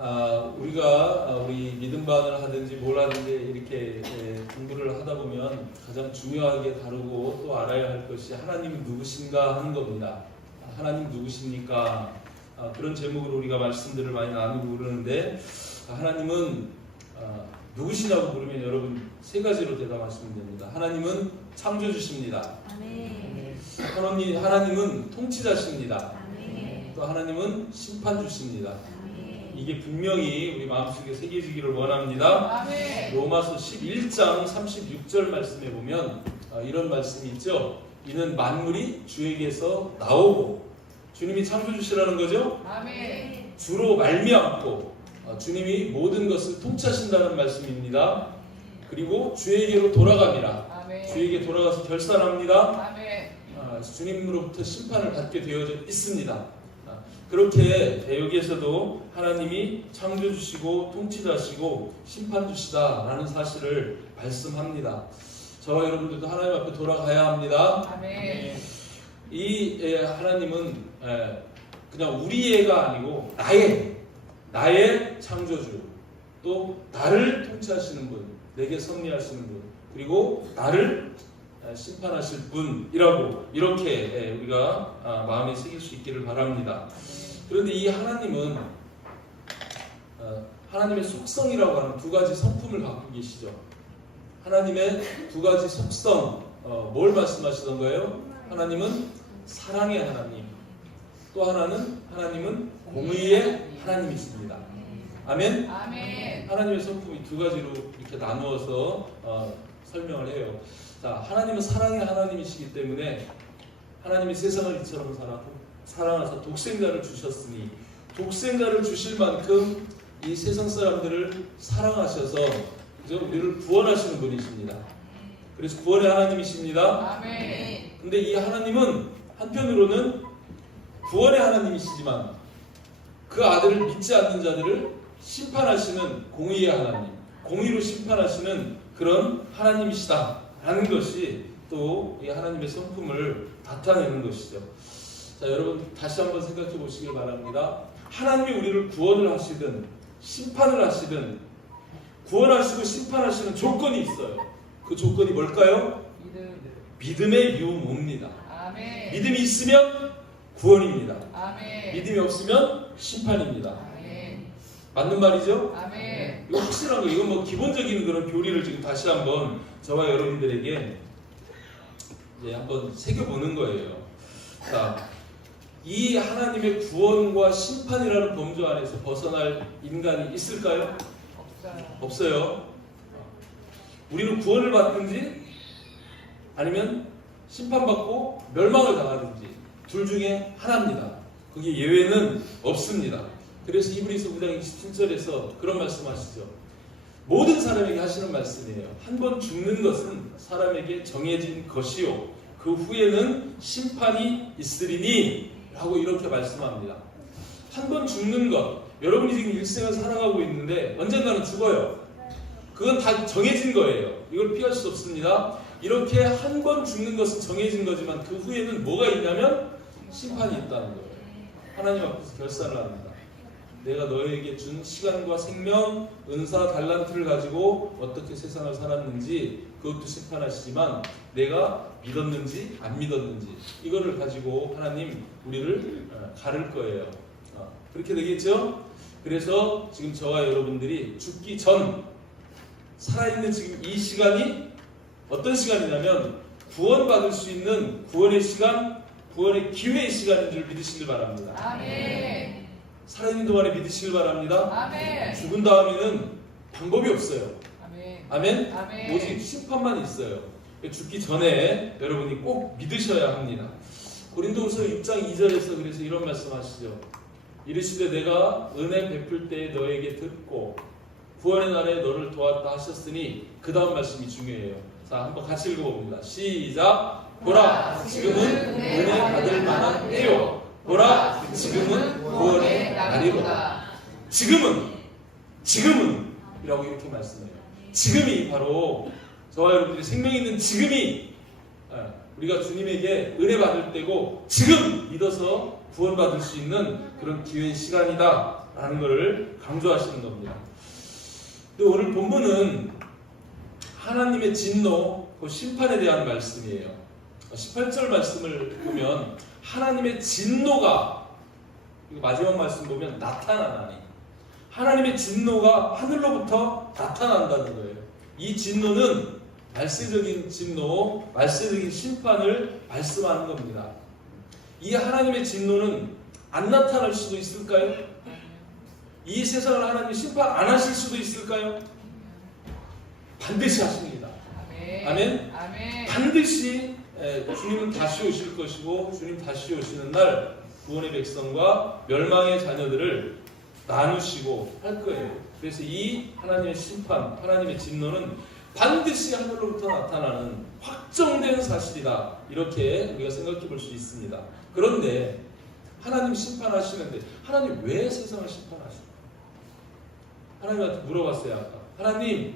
우리 믿음반을 하든지 뭘 하든지 이렇게 공부를 하다 보면 가장 중요하게 다루고 또 알아야 할 것이 하나님은 누구신가 하는 겁니다. 하나님 누구십니까? 그런 제목으로 우리가 말씀들을 많이 나누고 그러는데, 하나님은 누구시냐고 물으면 여러분 세 가지로 대답하시면 됩니다. 하나님은 창조주십니다. 하나님은 통치자십니다. 또 하나님은 심판주십니다. 이게 분명히 우리 마음속에 새겨지기를 원합니다. 로마서 11장 36절 말씀에 보면 이런 말씀이 있죠. 이는 만물이 주에게서 나오고, 주님이 창조주시라는 거죠. 주로 말미암고 주님이 모든 것을 통치하신다는 말씀입니다. 그리고 주에게로 돌아갑니다. 주에게 돌아가서 결산합니다. 주님으로부터 심판을 받게 되어져 있습니다. 그렇게 여기에서도 하나님이 창조주시고 통치자시고 심판주시다라는 사실을 말씀합니다. 저와 여러분들도 하나님 앞에 돌아가야 합니다. 이 하나님은 그냥 우리 애가 아니고 나의 창조주, 또 나를 통치하시는 분, 내게 섭리하시는 분, 그리고 나를 심판하실 분이라고 이렇게 우리가 마음에 새길 수 있기를 바랍니다. 그런데 이 하나님은 하나님의 속성이라고 하는 두 가지 성품을 갖고 계시죠. 하나님의 두 가지 속성, 뭘 말씀하시던 거예요? 하나님은 사랑의 하나님, 또 하나님은 공의의 하나님이십니다. 아멘? 하나님의 성품이 두 가지로 이렇게 나누어서 설명을 해요. 자, 하나님은 사랑의 하나님이시기 때문에 하나님이 세상을 이처럼 사랑하사 독생자를 주셨으니, 독생자를 주실 만큼 이 세상 사람들을 사랑하셔서 우리를 구원하시는 분이십니다. 그래서 구원의 하나님이십니다. 근데 이 하나님은 한편으로는 구원의 하나님이시지만 그 아들을 믿지 않는 자들을 심판하시는 공의의 하나님, 공의로 심판하시는 그런 하나님이시다 라는 것이 또 이 하나님의 성품을 나타내는 것이죠. 자, 여러분 다시 한번 생각해 보시길 바랍니다. 하나님이 우리를 구원을 하시든 심판을 하시든, 구원하시고 심판하시는 조건이 있어요. 그 조건이 뭘까요? 믿음의 유무입니다. 믿음이 있으면 구원입니다. 믿음이 없으면 심판입니다. 맞는 말이죠? 이거 확실한 거, 이건 뭐 기본적인 그런 교리를 지금 다시 한번 저와 여러분들에게 이제 한번 새겨보는 거예요. 자, 이 하나님의 구원과 심판이라는 범주 안에서 벗어날 인간이 있을까요? 없어요. 우리는 구원을 받든지 아니면 심판받고 멸망을 당하든지 둘 중에 하나입니다. 그게 예외는 없습니다. 그래서 히브리서 9장 27절에서 그런 말씀하시죠. 모든 사람에게 하시는 말씀이에요. 한 번 죽는 것은 사람에게 정해진 것이요, 그 후에는 심판이 있으리니 라고 이렇게 말씀합니다. 한 번 죽는 것, 여러분이 지금 일생을 살아가고 있는데 언젠가는 죽어요. 그건 다 정해진 거예요. 이걸 피할 수 없습니다. 이렇게 한 번 죽는 것은 정해진 거지만 그 후에는 뭐가 있냐면 심판이 있다는 거예요. 하나님 앞에서 결산을 합니다. 내가 너에게 준 시간과 생명, 은사, 달란트를 가지고 어떻게 세상을 살았는지 그것도 심판하시지만 내가 믿었는지 안 믿었는지 이거를 가지고 하나님 우리를 가를 거예요. 그렇게 되겠죠? 그래서 지금 저와 여러분들이 죽기 전 살아있는 지금 이 시간이 어떤 시간이냐면 구원받을 수 있는 구원의 시간, 구원의 기회의 시간인 줄 믿으시길 바랍니다. 아멘. 살아있는 동안에 믿으시길 바랍니다. 아멘. 죽은 다음에는 방법이 없어요. 아멘. 아멘? 아멘. 오직 심판만 있어요. 죽기 전에 여러분이 꼭 믿으셔야 합니다. 고린도후서 6장 2절에서 그래서 이런 말씀하시죠. 이르시되 내가 은혜 베풀 때에 너에게 듣고 구원의 날에 너를 도왔다 하셨으니, 그 다음 말씀이 중요해요. 자, 한번 같이 읽어봅니다. 시작. 보라, 지금은 은혜 받을 만한 때요. 보라, 지금은 구원의 날이로다. 지금은 이라고 이렇게 말씀해요. 지금이 바로 저와 여러분들이 생명이 있는 지금이 우리가 주님에게 은혜 받을 때고 지금 믿어서 구원받을 수 있는 그런 기회의 시간이다 라는 것을 강조하시는 겁니다. 근데 오늘 본문은 하나님의 진노, 그 심판에 대한 말씀이에요. 18절 말씀을 보면 하나님의 진노가, 마지막 말씀 보면 나타나나니, 하나님의 진노가 하늘로부터 나타난다는 거예요. 이 진노는 말세적인 진노, 말세적인 심판을 말씀하는 겁니다. 이 하나님의 진노는 안 나타날 수도 있을까요? 이 세상을 하나님이 심판 안 하실 수도 있을까요? 반드시 하십니다. 아멘. 아멘. 반드시 주님은 다시 오실 것이고, 주님 다시 오시는 날 구원의 백성과 멸망의 자녀들을 나누시고 할 거예요. 그래서 이 하나님의 심판, 하나님의 진노는 반드시 하늘로부터 나타나는 확정된 사실이다. 이렇게 우리가 생각해 볼 수 있습니다. 그런데 하나님 심판하시는데 하나님 왜 세상을 심판하실까? 하나님한테 물어봤어요. 아까 하나님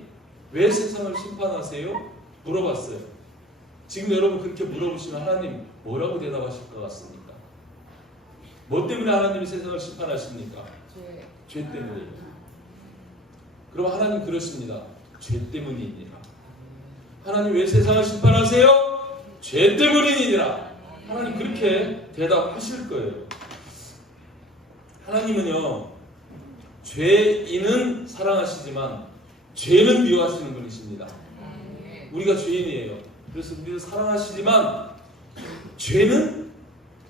왜 세상을 심판하세요? 물어봤어요. 지금 여러분 그렇게 물어보시면 하나님 뭐라고 대답하실 것 같습니까? 뭐 때문에 하나님이 세상을 심판하십니까? 죄 때문이에요. 그럼 하나님 그렇습니다. 죄 때문이니라. 하나님 왜 세상을 심판하세요? 죄 때문이니라. 하나님 그렇게 대답하실 거예요. 하나님은요, 죄인은 사랑하시지만 죄는 미워하시는 분이십니다. 우리가 죄인이에요. 그래서 우리를 사랑하시지만 죄는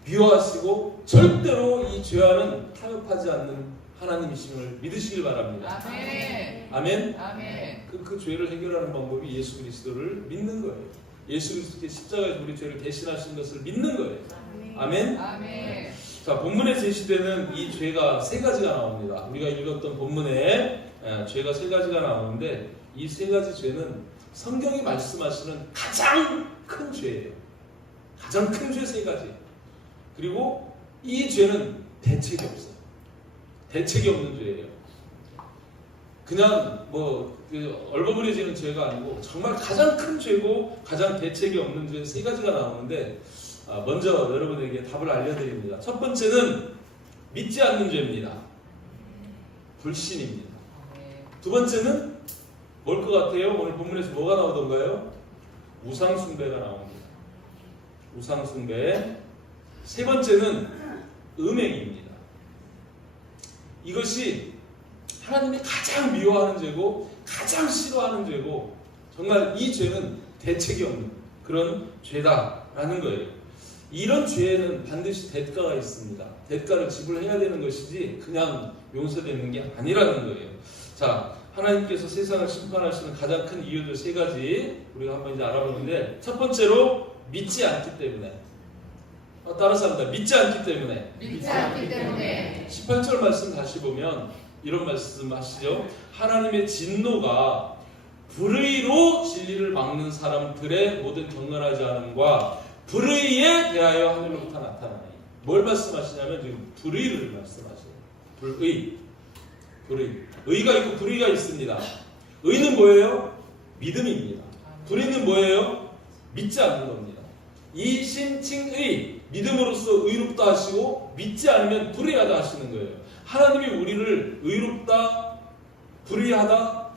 미워하시고 절대로 이 죄와는 타협하지 않는 하나님이심을 믿으시길 바랍니다. 아멘. 아멘. 아멘. 그 죄를 해결하는 방법이 예수 그리스도를 믿는 거예요. 예수 그리스도의 십자가에서 우리 죄를 대신하신 것을 믿는 거예요. 아멘. 아멘. 자, 본문에 제시되는 이 죄가 세 가지가 나옵니다. 우리가 읽었던 본문에 죄가 세 가지가 나오는데 이 세 가지 죄는 성경이 말씀하시는 가장 큰 죄예요. 가장 큰 죄 세 가지. 그리고 이 죄는 대책이 없어요. 대책이 없는 죄예요. 그냥 얼버무려지는 죄가 아니고 정말 가장 큰 죄고 가장 대책이 없는 죄 세 가지가 나오는데 먼저 여러분에게 답을 알려드립니다. 첫 번째는 믿지 않는 죄입니다. 불신입니다. 두 번째는 뭘 것 같아요? 오늘 본문에서 뭐가 나오던가요? 우상숭배가 나옵니다. 우상숭배. 세 번째는 음행입니다. 이것이 하나님이 가장 미워하는 죄고 가장 싫어하는 죄고 정말 이 죄는 대책이 없는 그런 죄다라는 거예요. 이런 죄에는 반드시 대가가 있습니다. 대가를 지불해야 되는 것이지 그냥 용서되는 게 아니라는 거예요. 자, 하나님께서 세상을 심판하시는 가장 큰 이유들 세 가지 우리가 한번 이제 알아보는데, 첫 번째로 믿지 않기 때문에. 따라서 합니다. 믿지 않기 때문에. 믿지 않기 때문에. 18절 말씀 다시 보면 이런 말씀 하시죠. 하나님의 진노가 불의로 진리를 막는 사람들의 모든 경건하지 않음과 불의에 대하여 하늘로부터 나타나니. 뭘 말씀하시냐면 지금 불의를 말씀하셔요. 불의. 의가 있고 불의가 있습니다. 의는 뭐예요? 믿음입니다. 불의는 뭐예요? 믿지 않는 겁니다. 이신칭의, 믿음으로써 의롭다 하시고 믿지 않으면 불의하다 하시는 거예요. 하나님이 우리를 의롭다, 불의하다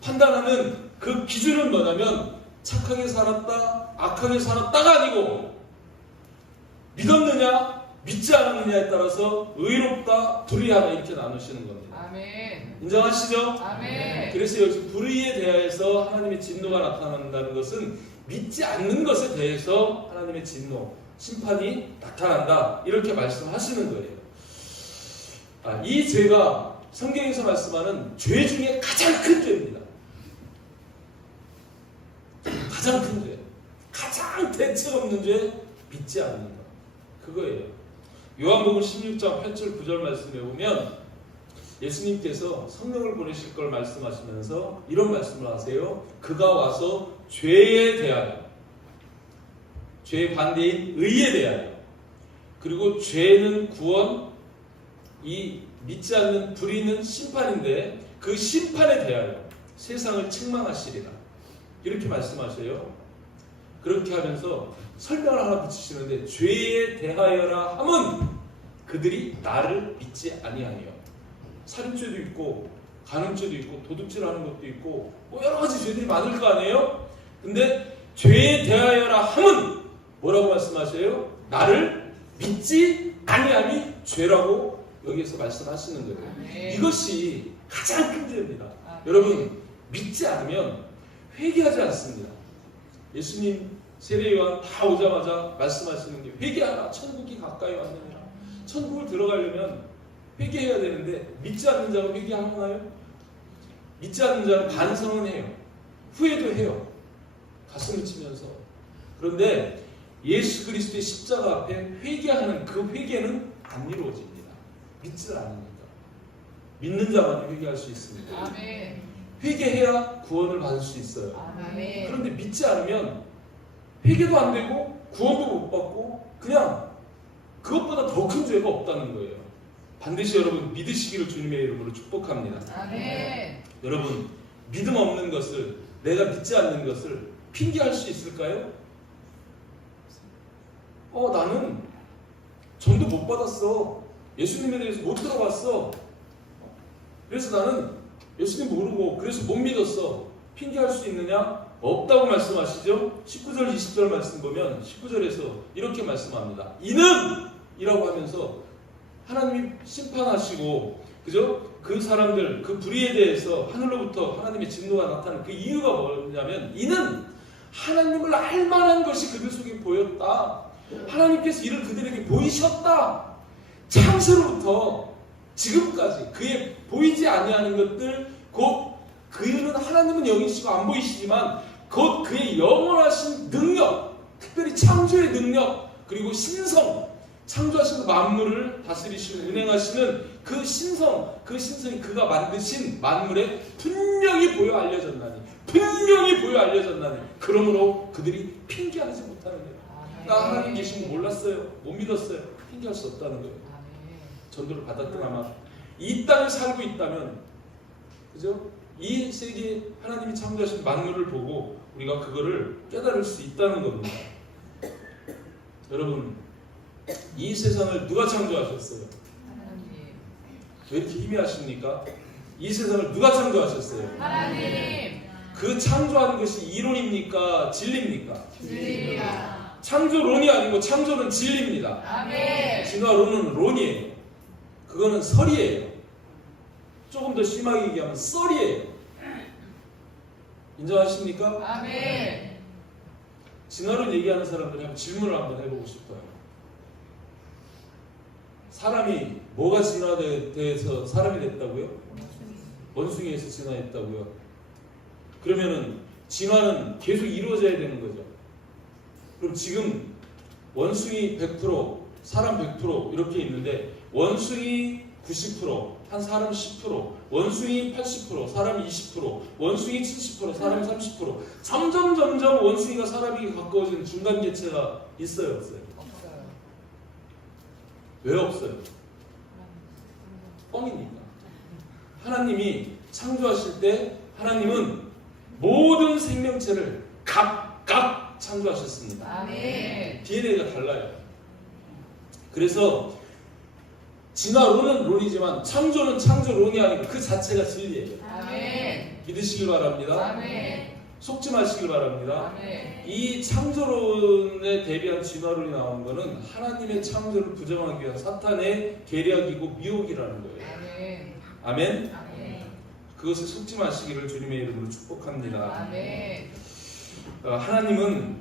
판단하는 그 기준은 뭐냐면 착하게 살았다, 악하게 살았다가 아니고 믿었느냐, 믿지 않았느냐에 따라서 의롭다, 불의하다 이렇게 나누시는 겁니다. 아멘. 인정하시죠? 아멘. 그래서 여기서 불의에 대해서 하나님의 진노가 나타난다는 것은 믿지 않는 것에 대해서 하나님의 진노, 심판이 나타난다 이렇게 말씀하시는 거예요. 이 죄가 성경에서 말씀하는 죄 중에 가장 큰 죄입니다. 가장 큰 죄, 가장 대책 없는 죄, 믿지 않는 것, 그거예요. 요한복음 16장 8절 9절 말씀에 보면 예수님께서 성령을 보내실 걸 말씀하시면서 이런 말씀을 하세요. 그가 와서 죄에 대하여, 죄의 반대인 의에 대하여, 그리고 죄는 구원, 이 믿지 않는 불의는 심판인데 그 심판에 대하여 세상을 책망하시리라 이렇게 말씀하셔요. 그렇게 하면서 설명을 하나 붙이시는데, 죄에 대하여라 함은 그들이 나를 믿지 아니하며. 살인죄도 있고 간음죄도 있고 도둑질하는 것도 있고 뭐 여러 가지 죄들이 많을 거 아니에요? 근데 죄에 대하여라 함은 뭐라고 말씀하셔요? 나를 믿지 아니함이 죄라고 여기에서 말씀하시는 거예요. 이것이 가장 큰 죄입니다. 여러분, 믿지 않으면 회개하지 않습니다. 예수님 세례요한 다 오자마자 말씀하시는 게 회개하라, 천국이 가까이 왔느니라. 천국을 들어가려면 회개해야 되는데 믿지 않는 자가 회개하나요? 믿지 않는 자는 반성은 해요. 후회도 해요. 가슴을 치면서. 그런데 예수 그리스도의 십자가 앞에 회개하는 그 회개는 안 이루어집니다. 믿지 않으니까. 믿는 자만 회개할 수 있습니다. 아멘. 회개해야 구원을 받을 수 있어요. 아멘. 그런데 믿지 않으면 회개도 안 되고 구원도 못 받고 그냥 그것보다 더 큰 죄가 없다는 거예요. 반드시 여러분 믿으시기를 주님의 이름으로 축복합니다. 아멘. 여러분, 믿음 없는 것을, 내가 믿지 않는 것을 핑계할 수 있을까요? 나는 전도 못 받았어. 예수님에 대해서 못 들어봤어. 그래서 나는 예수님 모르고 그래서 못 믿었어. 핑계할 수 있느냐? 없다고 말씀하시죠? 19절 20절 말씀 보면 19절에서 이렇게 말씀합니다. 이는! 이라고 하면서 하나님이 심판하시고, 그죠? 그 사람들, 그 불의에 대해서 하늘로부터 하나님의 진노가 나타나는 그 이유가 뭐냐면, 이는 하나님을 알만한 것이 그들 속에 보였다. 하나님께서 이를 그들에게 보이셨다. 창세로부터 지금까지 그의 보이지 아니하는 것들, 곧 그는 하나님은 영이시고 안 보이시지만 곧 그의 영원하신 능력, 특별히 창조의 능력, 그리고 신성, 창조하시는 만물을 다스리시고 운행하시는 그 신성, 그 신성이 그가 만드신 만물에 분명히 보여 알려졌나니, 분명히 보여 알려졌나니, 그러므로 그들이 핑계하지 못하는 거예요. 나 하나님 계신 거 몰랐어요, 못 믿었어요, 핑계할 수 없다는 거예요. 전도를 받았더라만 이 땅을 살고 있다면, 그죠? 이 세계 하나님이 창조하신 만물을 보고 우리가 그거를 깨달을 수 있다는 겁니다. 여러분, 이 세상을 누가 창조하셨어요? 하나님. 왜 이렇게 희미하십니까? 이 세상을 누가 창조하셨어요? 하나님. 그 창조하는 것이 이론입니까? 진리입니까? 진리입니다. 창조론이 아니고 창조는 진리입니다. 아멘. 진화론은 론이에요. 그거는 설이에요. 조금 더 심하게 얘기하면 썰이에요. 인정하십니까? 아멘. 진화론 얘기하는 사람들이 한번 질문을 한번 해보고 싶어요. 사람이 뭐가 진화돼서 사람이 됐다고요? 원숭이에서 진화했다고요? 그러면은 진화는 계속 이루어져야 되는 거죠. 그럼 지금 원숭이 100%, 사람 100% 이렇게 있는데 원숭이 90%, 한 사람 10%, 원숭이 80%, 사람이 20%, 원숭이 70%, 사람이 30%. 점점 원숭이가 사람에게 가까워지는 중간 개체가 있어요, 없어요? 없어요. 왜 없어요? 뻥이니까. 하나님이 창조하실 때 하나님은 모든 생명체를 각각 창조하셨습니다. 아멘. DNA가 달라요. 그래서 진화론은 론이지만 창조는 창조론이 아니고 그 자체가 진리예요. 아멘. 믿으시길 바랍니다. 아멘. 속지 마시길 바랍니다. 아멘. 이 창조론에 대비한 진화론이 나온 것은 하나님의 창조를 부정하기 위한 사탄의 계략이고 미혹이라는 거예요. 아멘. 아멘. 아멘. 그것을 속지 마시기를 주님의 이름으로 축복합니다. 아멘. 하나님은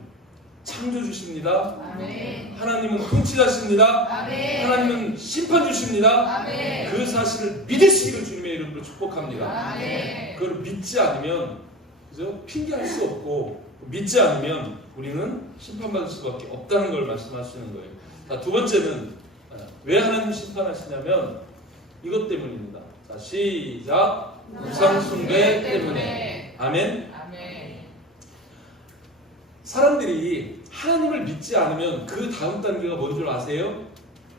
창조주십니다. 아멘. 하나님은 통치자십니다. 아멘. 하나님은 심판주십니다. 아멘. 그 사실을 믿으시기를 주님의 이름으로 축복합니다. 아멘. 그걸 믿지 않으면, 그죠? 핑계할 수 없고, 믿지 않으면 우리는 심판받을 수밖에 없다는 걸 말씀하시는 거예요. 자, 두 번째는 왜 하나님 심판하시냐면 이것 때문입니다. 자, 시작. 우상숭배 때문에. 아멘. 아멘. 사람들이 하나님을 믿지 않으면 그 다음 단계가 뭔 줄 아세요?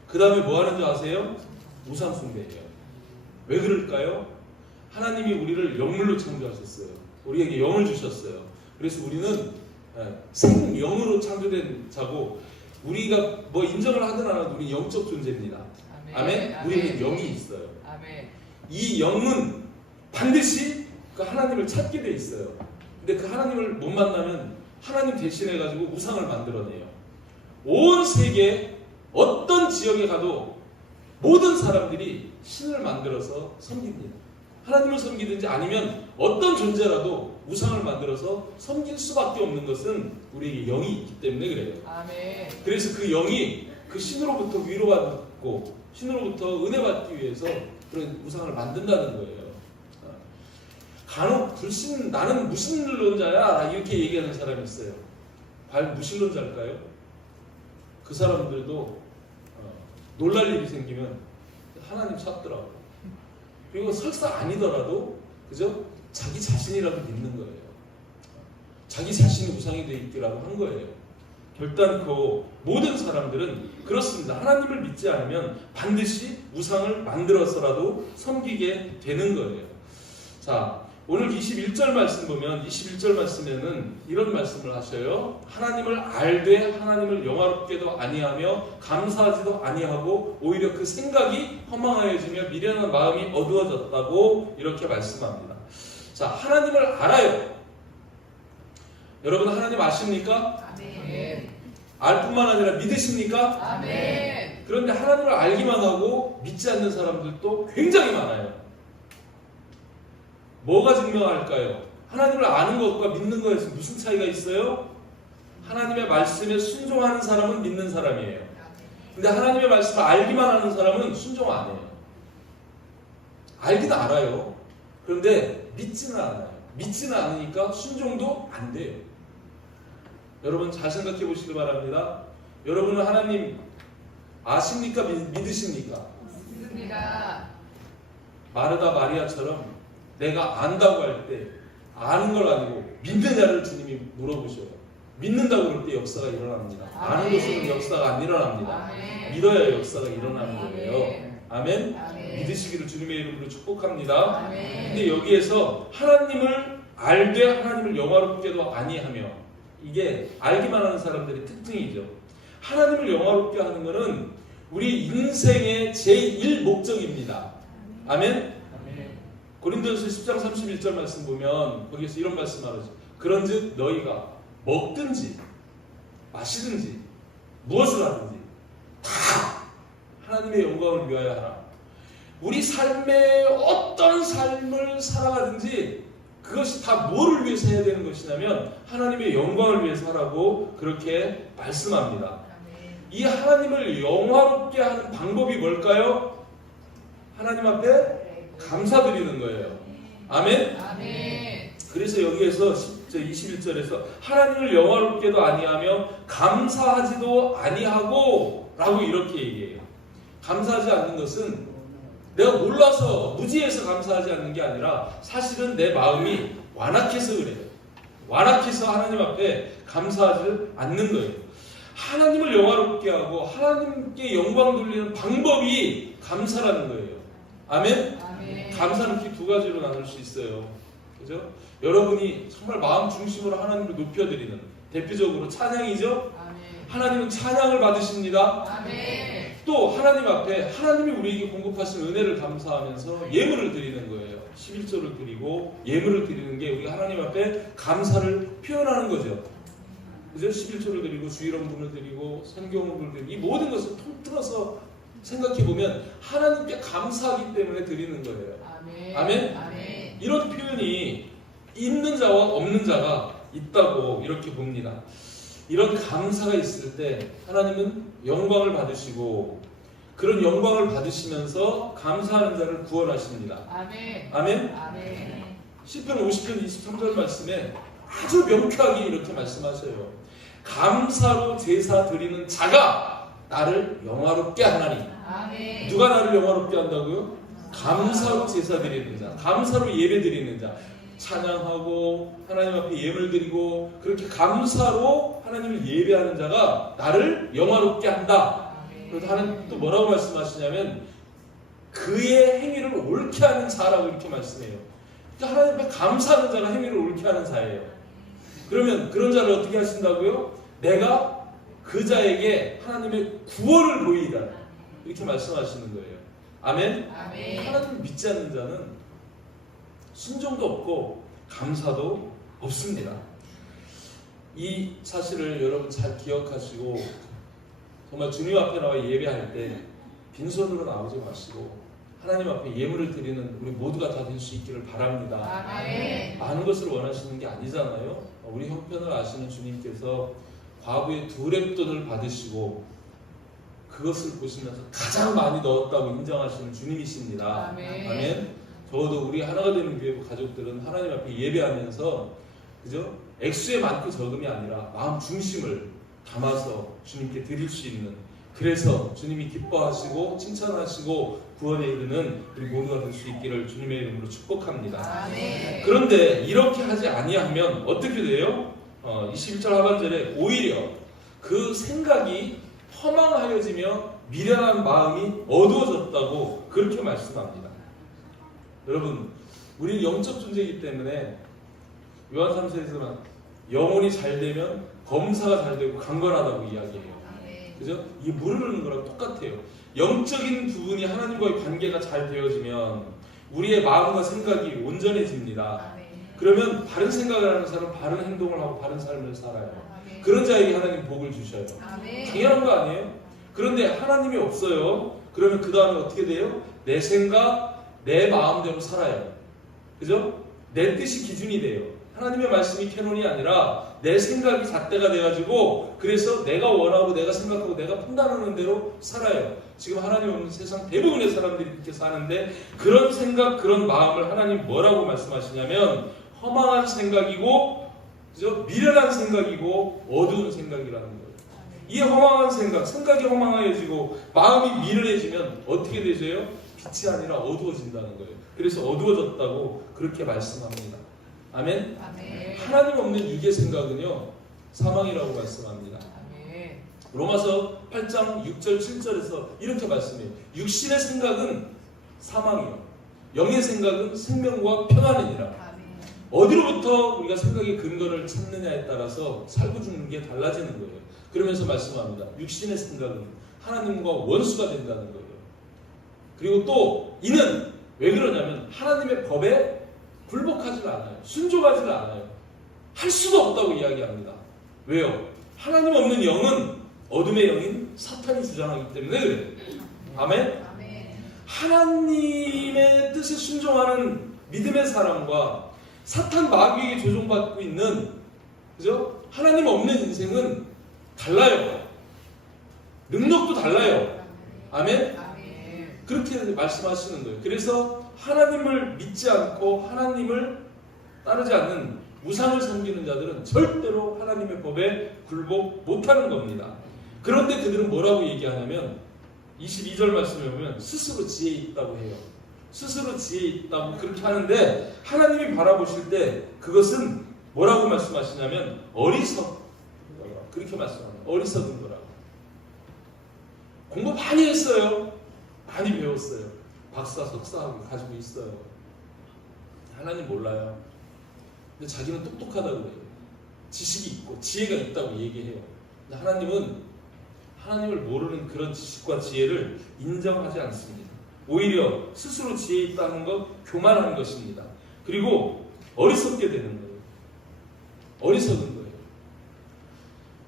그 다음에 뭐 하는 줄 아세요? 우상숭배예요. 왜 그럴까요? 하나님이 우리를 영물로 창조하셨어요. 우리에게 영을 주셨어요. 그래서 우리는 생명으로 창조된 자고 우리가 뭐 인정을 하든 안 하든 우리 영적 존재입니다. 아멘. 우리는 영이 있어요. 아멘. 이 영은 반드시 그 하나님을 찾게 돼 있어요. 근데 그 하나님을 못 만나면 하나님 대신해 가지고 우상을 만들어내요. 온 세계 어떤 지역에 가도 모든 사람들이 신을 만들어서 섬깁니다. 하나님을 섬기든지 아니면 어떤 존재라도 우상을 만들어서 섬길 수밖에 없는 것은 우리에게 영이 있기 때문에 그래요. 아멘. 그래서 그 영이 그 신으로부터 위로받고 신으로부터 은혜 받기 위해서 그런 우상을 만든다는 거예요. 간혹 불신 나는 무신론자야 이렇게 얘기하는 사람이 있어요. 과연 무신론자일까요? 그 사람들도 놀랄 일이 생기면 하나님 찾더라고. 그리고 설사 아니더라도 그죠? 자기 자신이라도 믿는 거예요. 자기 자신이 우상이 돼 있기라고 한 거예요. 결단코 모든 사람들은 그렇습니다. 하나님을 믿지 않으면 반드시 우상을 만들어서라도 섬기게 되는 거예요. 자, 오늘 21절 말씀 보면 21절 말씀에는 이런 말씀을 하셔요. 하나님을 알되 하나님을 영화롭게도 아니하며 감사하지도 아니하고 오히려 그 생각이 허망하여지며 미련한 마음이 어두워졌다고 이렇게 말씀합니다. 자, 하나님을 알아요. 여러분 하나님 아십니까? 아멘. 알 뿐만 아니라 믿으십니까? 아멘. 그런데 하나님을 알기만 하고 믿지 않는 사람들도 굉장히 많아요. 뭐가 증명할까요? 하나님을 아는 것과 믿는 것에서 무슨 차이가 있어요? 하나님의 말씀에 순종하는 사람은 믿는 사람이에요. 근데 하나님의 말씀을 알기만 하는 사람은 순종 안 해요. 알긴 알아요. 그런데 믿지는 않아요. 믿지는 않으니까 순종도 안 돼요. 여러분 잘 생각해 보시기 바랍니다. 여러분은 하나님 아십니까? 믿으십니까? 믿습니다. 마르다 마리아처럼 내가 안다고 할 때 아는 걸 아니고 믿느냐를 주님이 물어보셔요. 믿는다고 그럴 때 역사가 일어납니다. 아는 것으로는 역사가 안 일어납니다. 아멘. 믿어야 역사가 일어나는 거예요. 아멘. 아멘. 믿으시기를 주님의 이름으로 축복합니다. 아멘. 근데 여기에서 하나님을 알되 하나님을 영화롭게도 아니하며 이게 알기만 하는 사람들의 특징이죠. 하나님을 영화롭게 하는 것은 우리 인생의 제1 목적입니다. 아멘. 고린도전서 10장 31절 말씀 보면 거기에서 이런 말씀 하죠. 그런즉 너희가 먹든지 마시든지 무엇을 하든지 다 하나님의 영광을 위하여 하라. 우리 삶의 어떤 삶을 살아가든지 그것이 다 뭐를 위해서 해야 되는 것이냐면 하나님의 영광을 위해서 하라고 그렇게 말씀합니다. 이 하나님을 영화롭게 하는 방법이 뭘까요? 하나님 앞에 감사드리는 거예요. 아멘? 아멘. 그래서 여기에서 21절에서 하나님을 영화롭게도 아니하며 감사하지도 아니하고 라고 이렇게 얘기해요. 감사하지 않는 것은 내가 몰라서 무지해서 감사하지 않는 게 아니라 사실은 내 마음이 완악해서 그래요. 완악해서 하나님 앞에 감사하지 않는 거예요. 하나님을 영화롭게 하고 하나님께 영광 돌리는 방법이 감사라는 거예요. 아멘? 아멘. 감사는 이렇게 두 가지로 나눌 수 있어요. 그죠? 여러분이 정말 마음 중심으로 하나님을 높여드리는 대표적으로 찬양이죠? 아멘. 하나님은 찬양을 받으십니다. 아멘. 또 하나님 앞에 하나님이 우리에게 공급하신 은혜를 감사하면서 예물을 드리는 거예요. 11조를 드리고 예물을 드리는 게 우리가 하나님 앞에 감사를 표현하는 거죠. 그죠? 11조를 드리고 주일원분을 드리고 선경원분을 드리고 이 모든 것을 통틀어서 생각해보면 하나님께 감사하기 때문에 드리는 거예요. 아멘. 아멘? 아멘. 이런 표현이 있는 자와 없는 자가 있다고 이렇게 봅니다. 이런 감사가 있을 때 하나님은 영광을 받으시고 그런 영광을 받으시면서 감사하는 자를 구원하십니다. 아멘. 아멘? 아멘. 시편 50편 23절 말씀에 아주 명쾌하게 이렇게 말씀하셔요. 감사로 제사 드리는 자가 나를 영화롭게 하나니. 아멘. 누가 나를 영화롭게 한다고요? 감사로 제사 드리는 자, 감사로 예배 드리는 자, 찬양하고 하나님 앞에 예물 드리고 그렇게 감사로 하나님을 예배하는 자가 나를 영화롭게 한다. 그래서 하나님 또 뭐라고 말씀하시냐면 그의 행위를 옳게 하는 자라고 이렇게 말씀해요. 그러니까 하나님 앞에 감사하는 자가 행위를 옳게 하는 자예요. 그러면 그런 자를 어떻게 하신다고요? 내가 그 자에게 하나님의 구원을 보이리라. 이렇게 말씀하시는 거예요. 아멘? 아멘. 하나님을 믿지 않는 자는 순종도 없고 감사도 없습니다. 이 사실을 여러분 잘 기억하시고 정말 주님 앞에 나와 예배할 때 빈손으로 나오지 마시고 하나님 앞에 예물을 드리는 우리 모두가 다 될 수 있기를 바랍니다. 아멘. 많은 것을 원하시는 게 아니잖아요. 우리 형편을 아시는 주님께서 과부의 2렙돈을 받으시고 그것을 보시면서 가장 많이 넣었다고 인정하시는 주님이십니다. 아멘. 아멘. 적어도 우리 하나가 되는 교회 가족들은 하나님 앞에 예배하면서 그죠? 액수의 많고 적음이 아니라 마음 중심을 담아서 주님께 드릴 수 있는, 그래서 주님이 기뻐하시고 칭찬하시고 구원에 이르는 우리 모두가 될 수 있기를 주님의 이름으로 축복합니다. 아멘. 그런데 이렇게 하지 아니하면 어떻게 돼요? 21절 하반절에 오히려 그 생각이 허망하여지며 미련한 마음이 어두워졌다고 그렇게 말씀합니다. 여러분, 우리 영적 존재이기 때문에 요한 3서에서는 영혼이 잘 되면 검사가 잘 되고 강건하다고 이야기해요. 그죠? 이게 물을 흐르는 거랑 똑같아요. 영적인 부분이 하나님과의 관계가 잘 되어지면 우리의 마음과 생각이 온전해집니다. 그러면 바른 생각을 하는 사람은 바른 행동을 하고 바른 삶을 살아요. 그런 자에게 하나님 복을 주셔요. 당연한 거 아니에요? 그런데 하나님이 없어요. 그러면 그 다음에 어떻게 돼요? 내 생각, 내 마음대로 살아요. 그죠? 내 뜻이 기준이 돼요. 하나님의 말씀이 캐논이 아니라 내 생각이 잣대가 돼가지고 그래서 내가 원하고 내가 생각하고 내가 판단하는 대로 살아요. 지금 하나님 없는 세상 대부분의 사람들이 그렇게 사는데, 그런 생각, 그런 마음을 하나님 뭐라고 말씀하시냐면 허망한 생각이고, 그죠? 미련한 생각이고 어두운 생각이라는 거예요. 이 허망한 생각이 허망해지고 마음이 미련해지면 어떻게 되죠? 빛이 아니라 어두워진다는 거예요. 그래서 어두워졌다고 그렇게 말씀합니다. 아멘? 아멘. 하나님 없는 육의 생각은요, 사망이라고 말씀합니다. 아멘. 로마서 8장 6절 7절에서 이렇게 말씀해요. 육신의 생각은 사망이요, 영의 생각은 생명과 평안이니라. 아멘. 어디로부터 우리가 생각의 근거를 찾느냐에 따라서 살고 죽는 게 달라지는 거예요. 그러면서 말씀합니다. 육신의 생각은 하나님과 원수가 된다는 거예요. 그리고 또 이는 왜 그러냐면 하나님의 법에 굴복하지 않아요. 순종하지 않아요. 할 수도 없다고 이야기합니다. 왜요? 하나님 없는 영은 어둠의 영인 사탄이 주장하기 때문에 그래요. 아멘? 아멘. 하나님의 뜻에 순종하는 믿음의 사람과 사탄 마귀에게 조종받고 있는, 그죠? 하나님 없는 인생은 달라요. 능력도 달라요. 아멘? 아멘. 그렇게 말씀하시는 거예요. 그래서 하나님을 믿지 않고 하나님을 따르지 않는 우상을 섬기는 자들은 절대로 하나님의 법에 굴복 못하는 겁니다. 그런데 그들은 뭐라고 얘기하냐면 22절 말씀에 보면 스스로 지혜 있다고 해요. 스스로 지혜 있다고 그렇게 하는데, 하나님이 바라보실 때 그것은 뭐라고 말씀하시냐면 어리석은 거라고 그렇게 말씀합니다. 어리석은 거라고. 공부 많이 했어요. 많이 배웠어요. 박사, 석사하고 가지고 있어요. 하나님 몰라요. 근데 자기는 똑똑하다고 그래요. 지식이 있고 지혜가 있다고 얘기해요. 근데 하나님은 하나님을 모르는 그런 지식과 지혜를 인정하지 않습니다. 오히려 스스로 지혜 있다는 것 교만한 것입니다. 그리고 어리석게 되는 거예요. 어리석은 거예요.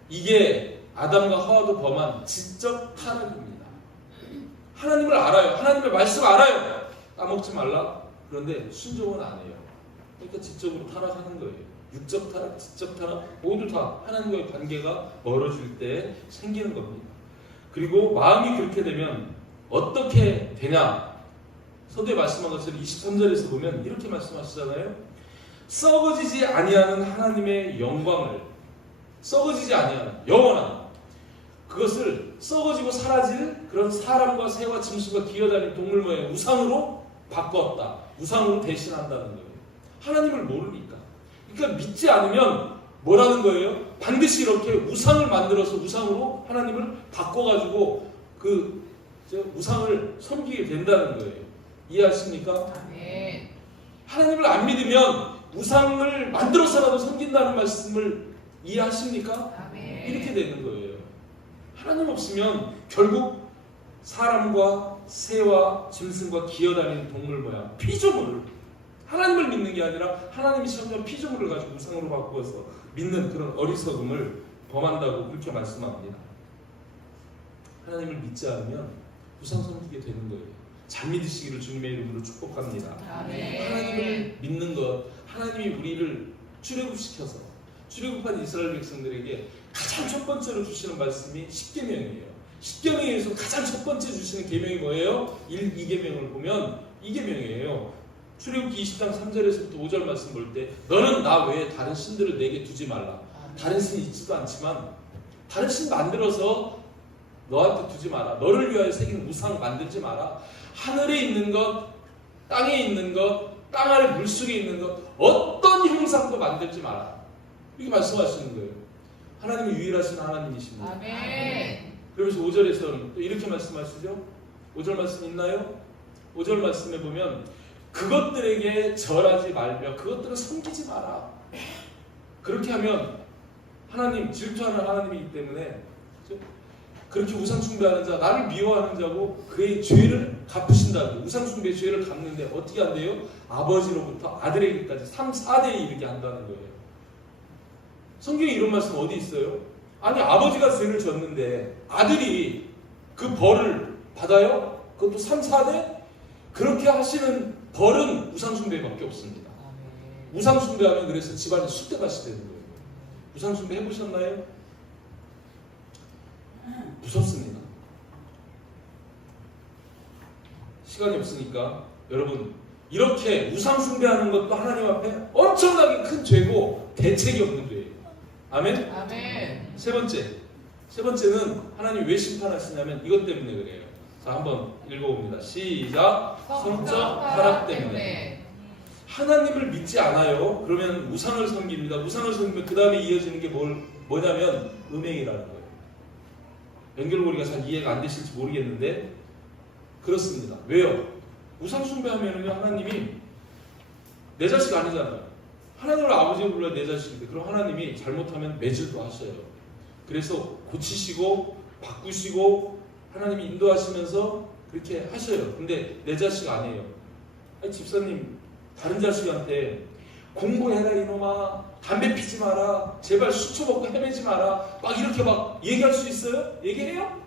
이게 아담과 하와도 범한 지적 타락입니다. 하나님을 알아요. 하나님의 말씀 알아요. 까먹지 말라. 그런데 순종은 안 해요. 그러니까 지적으로 타락하는 거예요. 육적 타락, 지적 타락 모두 다 하나님과의 관계가 멀어질 때 생기는 겁니다. 그리고 마음이 그렇게 되면 어떻게 되냐? 서두에 말씀한 것처럼 23절에서 보면 이렇게 말씀하시잖아요. 썩어지지 아니하는 하나님의 영광을, 썩어지지 아니하는 영원한, 그것을 썩어지고 사라질 그런 사람과 새와 짐승과 기어다니는 동물 모양의 우상으로 바꿨다. 우상으로 대신한다는 거예요. 하나님을 모르니까. 그러니까 믿지 않으면 뭐라는 거예요? 반드시 이렇게 우상을 만들어서 우상으로 하나님을 바꿔가지고 그 우상을 섬기게 된다는 거예요. 이해하십니까? 아멘. 하나님을 안 믿으면 우상을 만들어서라도 섬긴다는 말씀을 이해하십니까? 아멘. 이렇게 되는 거예요. 하나님 없으면 결국 사람과 새와 짐승과 기어다니는 동물 모양 피조물을 하나님을 믿는 게 아니라 하나님이 천년 피조물을 가지고 우상으로 바꾸어서 믿는 그런 어리석음을 범한다고 그렇게 말씀합니다. 하나님을 믿지 않으면 우상 섬기게 되는 거예요. 잘 믿으시기를 주님의 이름으로 축복합니다. 아멘. 하나님을 믿는 것, 하나님이 우리를 출애굽시켜서 출애굽한 이스라엘 백성들에게 가장 첫 번째로 주시는 말씀이 십계명이에요. 십계명에서 가장 첫 번째 주시는 계명이 뭐예요? 2계명을 보면 2계명이에요. 출애굽기 20장 3절에서부터 5절 말씀 볼 때 너는 나 외에 다른 신들을 내게 두지 말라. 다른 신이 있지도 않지만 다른 신 만들어서 너한테 두지 마라. 너를 위하여 새긴 우상 만들지 마라. 하늘에 있는 것, 땅에 있는 것, 땅 아래 물속에 있는 것 어떤 형상도 만들지 마라. 이렇게 말씀하시는 거예요. 하나님이 유일하신 하나님이십니다. 아멘. 그러면서 5절에서는 또 이렇게 말씀하시죠. 5절 말씀 있나요? 5절 말씀에 보면 그것들에게 절하지 말며 그것들을 섬기지 마라. 그렇게 하면 하나님 질투하는 하나님이기 때문에 그렇게 우상 숭배하는 자, 나를 미워하는 자고 그의 죄를 갚으신다고. 우상 숭배의 죄를 갚는데 어떻게 한대요? 아버지로부터 아들에게까지 3, 4대에 이르게 한다는 거예요. 성경에 이런 말씀 어디 있어요? 아니 아버지가 죄를 졌는데 아들이 그 벌을 받아요? 그것도 3, 4대? 그렇게 하시는 벌은 우상 숭배밖에 없습니다. 우상 숭배하면 그래서 집안이 쑥대밭이 되는 거예요. 우상 숭배 해보셨나요? 무섭습니다. 시간이 없으니까 여러분 이렇게 우상 숭배하는 것도 하나님 앞에 엄청나게 큰 죄고 대책이 없는 죄예요. 아멘? 아멘. 세 번째는 하나님 왜 심판하시냐면 이것 때문에 그래요. 자, 한번 읽어봅니다. 시작. 성적 타락 때문에. 하나님을 믿지 않아요. 그러면 우상을 섬깁니다. 우상을 섬기면 그 다음에 이어지는 게 뭐냐면 음행이라는 거예요. 연결고리가 잘 이해가 안 되실지 모르겠는데 그렇습니다. 왜요? 우상 숭배하면 하나님이 내 자식 아니잖아요. 하나님을 아버지로 불러야 내 자식인데 그럼 하나님이 잘못하면 매질도 하셔요. 그래서 고치시고 바꾸시고 하나님이 인도하시면서 그렇게 하셔요. 근데 내 자식 아니에요. 아니, 집사님 다른 자식한테 공부해라 이놈아, 담배 피지 마라, 제발 술 처먹고 헤매지 마라 막 이렇게 막 얘기할 수 있어요? 얘기해요?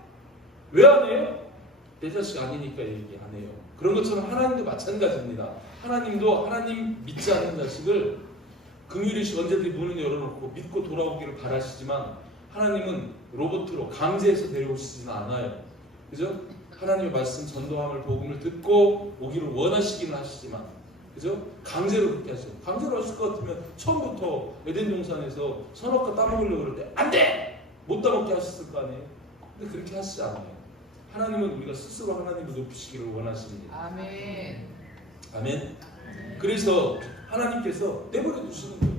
왜 안 해요? 내 자식 아니니까 얘기 안 해요. 그런 것처럼 하나님도 마찬가지입니다. 하나님도 하나님 믿지 않는 자식을 긍휼히 언제든지 문을 열어놓고 믿고 돌아오기를 바라시지만 하나님은 로봇으로 강제해서 데려오시지는 않아요. 그죠? 하나님의 말씀 전도함을 복음을 듣고 오기를 원하시기는 하시지만 그죠? 강제로 그렇게 하세요. 강제로 하실 것 같으면 처음부터 에덴 동산에서 선악과 따먹으려고 그럴 때 안 돼! 못 따먹게 하셨을 거 아니에요? 근데 그렇게 하시지 않아요. 하나님은 우리가 스스로 하나님을 높이시기를 원하십니다. 아멘. 아멘. 그래서 하나님께서 내버려 두시는 거예요.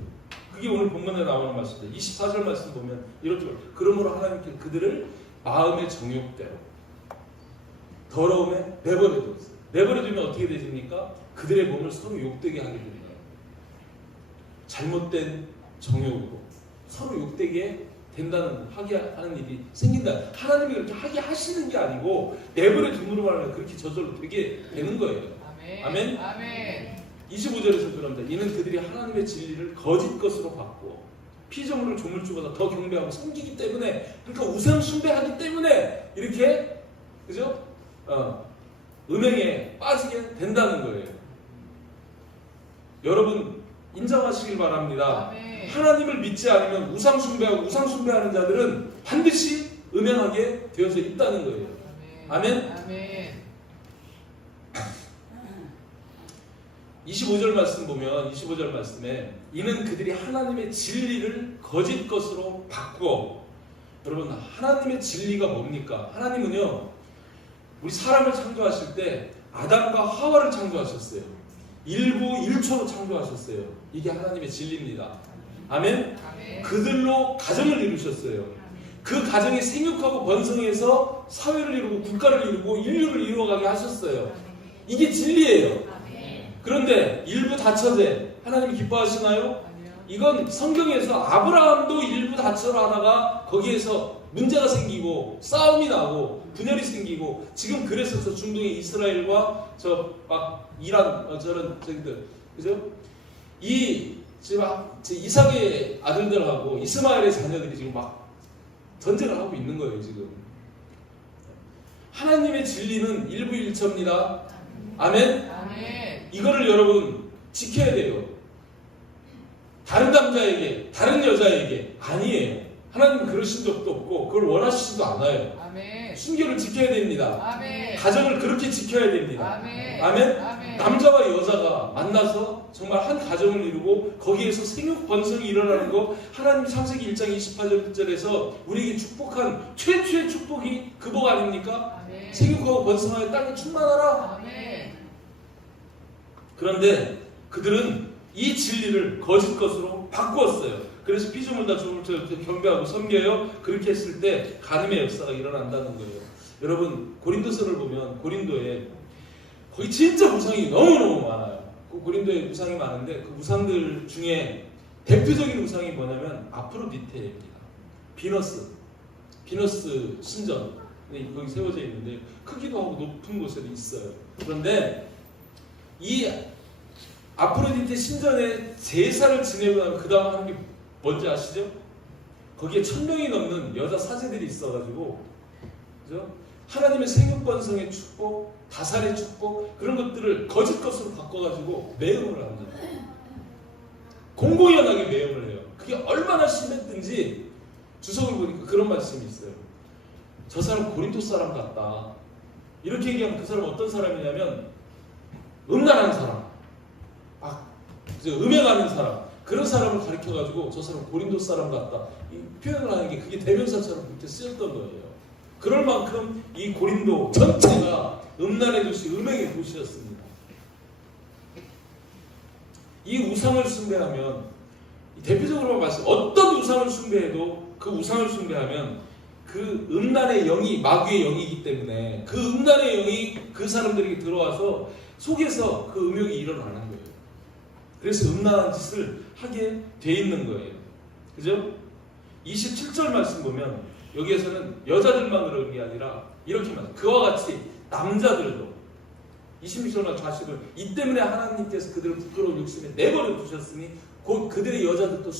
그게 오늘 본문에 나오는 말씀입니다. 24절 말씀 보면 이렇게 말해요. 그러므로 하나님께서 그들을 마음의 정욕대로 더러움에 내버려 두었어요. 내버려 두면 어떻게 되십니까? 그들의 몸을 서로 욕되게 하게 됩니다. 잘못된 정욕으로 서로 욕되게 된다는 하게 하는 일이 생긴다. 하나님이 그렇게 하게 하시는 게 아니고 내버려 둠으로 말하면 그렇게 저절로 되게 되는 거예요. 아멘. 아멘. 아멘. 25절에서 그럽니다. 이는 그들이 하나님의 진리를 거짓 것으로 바꾸어 피조물을 조물주보다 더 경배하고 섬기기 때문에, 그러니까 우상 숭배하기 때문에 이렇게 그죠? 음행에 빠지게 된다는 거예요. 여러분 인정하시길 바랍니다. 아멘. 하나님을 믿지 않으면 우상 숭배하고 우상 숭배하는 자들은 반드시 음행하게 되어져 있다는 거예요. 아멘. 아멘. 25절 말씀 보면 25절 말씀에 이는 그들이 하나님의 진리를 거짓 것으로 바꾸어. 여러분 하나님의 진리가 뭡니까? 하나님은요 우리 사람을 창조하실 때 아담과 하와를 창조하셨어요. 일부 1초로 창조하셨어요. 이게 하나님의 진리입니다. 아멘. 아멘. 그들로 가정을 이루셨어요. 그 가정이 생육하고 번성해서 사회를 이루고 국가를 이루고 인류를 이루어가게 하셨어요. 이게 진리예요. 그런데 일부 다처제 하나님이 기뻐하시나요? 아니요. 이건 성경에서 아브라함도 일부 다처를 하다가 거기에서 문제가 생기고 싸움이 나고 분열이 생기고 지금 그래서 저 중동의 이스라엘과 저 막 이란 저런 저기들 그죠? 이 지금 제 이삭의 아들들하고 이스마엘의 자녀들이 지금 막 전쟁을 하고 있는 거예요 지금. 하나님의 진리는 일부일처입니다. 아멘. 아멘. 이거를 여러분 지켜야 돼요. 다른 남자에게, 다른 여자에게 아니에요. 하나님은 그러신 적도 없고 그걸 원하시지도 않아요. 아멘. 순결을 지켜야 됩니다. 아멘. 가정을 그렇게 지켜야 됩니다. 아멘. 아멘. 아멘. 남자와 여자가 만나서 정말 한 가정을 이루고 거기에서 생육 번성이 일어나는 거 하나님 창세기 1장 28절에서 우리에게 축복한 최초의 축복이 그 복 아닙니까? 아멘. 생육하고 번성하여 땅에 충만하라. 아멘. 그런데 그들은 이 진리를 거짓 것으로 바꾸었어요. 그래서 피조물다 죽을 때 경배하고 섬겨요. 그렇게 했을 때 간음의 역사가 일어난다는 거예요. 여러분 고린도서를 보면 고린도에 거기 진짜 우상이 너무너무 많아요. 그 고린도에 우상이 많은데 그 우상들 중에 대표적인 우상이 뭐냐면 아프로디테입니다. 비너스 신전 거기 세워져 있는데 크기도 하고 높은 곳에도 있어요. 그런데 이 아프로디테 신전에 제사를 지내고 나면 그 다음 하는 게 뭔지 아시죠? 거기에 1000명이 넘는 여자 사제들이 있어가지고 그죠? 하나님의 생육번성의 축복, 다살의 축복 그런 것들을 거짓 것으로 바꿔가지고 매음을 합니다. 공공연하게 매음을 해요. 그게 얼마나 심했든지 주석을 보니까 그런 말씀이 있어요. 저 사람 고린도 사람 같다. 이렇게 얘기하면 그 사람 어떤 사람이냐면 음란한 사람, 음행하는 사람 그런 사람을 가리켜가지고 저 사람 고린도 사람 같다. 이 표현을 하는 게 그게 대명사처럼 그렇게 쓰였던 거예요. 그럴 만큼 이 고린도 전체가 음란의 도시, 음행의 도시였습니다. 이 우상을 숭배하면 대표적으로 말씀 어떤 우상을 숭배해도 그 우상을 숭배하면 그 음란의 영이 마귀의 영이기 때문에 그 음란의 영이 그 사람들에게 들어와서 속에서 그 음욕이 일어나는 거예요. 그래서 음란한 짓을 하게 돼 있는 거예요. 그죠? 27절 말씀 보면 여기에서는 여자들만 그런 게 아니라 이렇게 말해요. 그와 같이 남자들도 26절만 좌식을 이 때문에 하나님께서 그들을 부끄러운 욕심에 내버려 두셨으니 곧 그들의 여자들도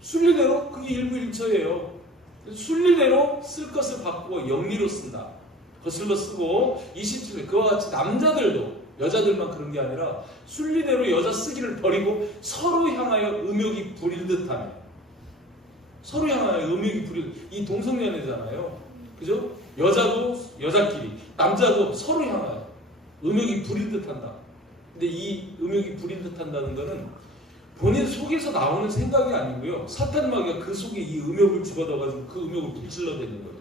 순리대로 그게 일부일처예요. 순리대로 쓸 것을 바꾸고 영리로 쓴다. 거슬러 쓰고 27절 그와 같이 남자들도 여자들만 그런 게 아니라 순리대로 여자 쓰기를 버리고 서로 향하여 음욕이 부릴 듯하며 서로 향하여 음욕이 부릴 이 동성연애잖아요. 그죠? 여자도 여자끼리 남자도 서로 향하여 음욕이 부릴 듯한다. 근데 이 음욕이 부릴 듯한다는 거는 본인 속에서 나오는 생각이 아니고요. 사탄 마귀가 그 속에 이 음욕을 집어넣어가지고 그 음욕을 불질러대는 거예요.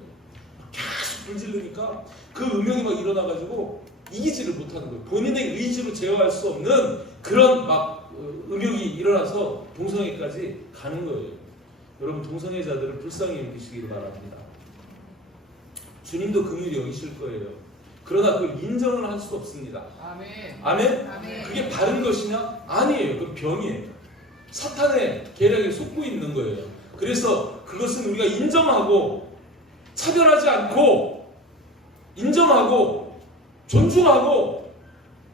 계속 불질르니까 그 음욕이 막 일어나가지고 이기지를 못하는 거예요. 본인의 의지로 제어할 수 없는 그런 막 음욕이 일어나서 동성애까지 가는 거예요. 여러분 동성애자들은 불쌍히 여기시기를 바랍니다. 주님도 긍휼히 여기실 거예요. 그러나 그걸 인정을 할 수 없습니다. 아멘. 아멘? 아멘. 그게 바른 것이냐? 아니에요. 그건 병이에요. 사탄의 계략에 속고 있는 거예요. 그래서 그것은 우리가 인정하고 차별하지 않고 인정하고 존중하고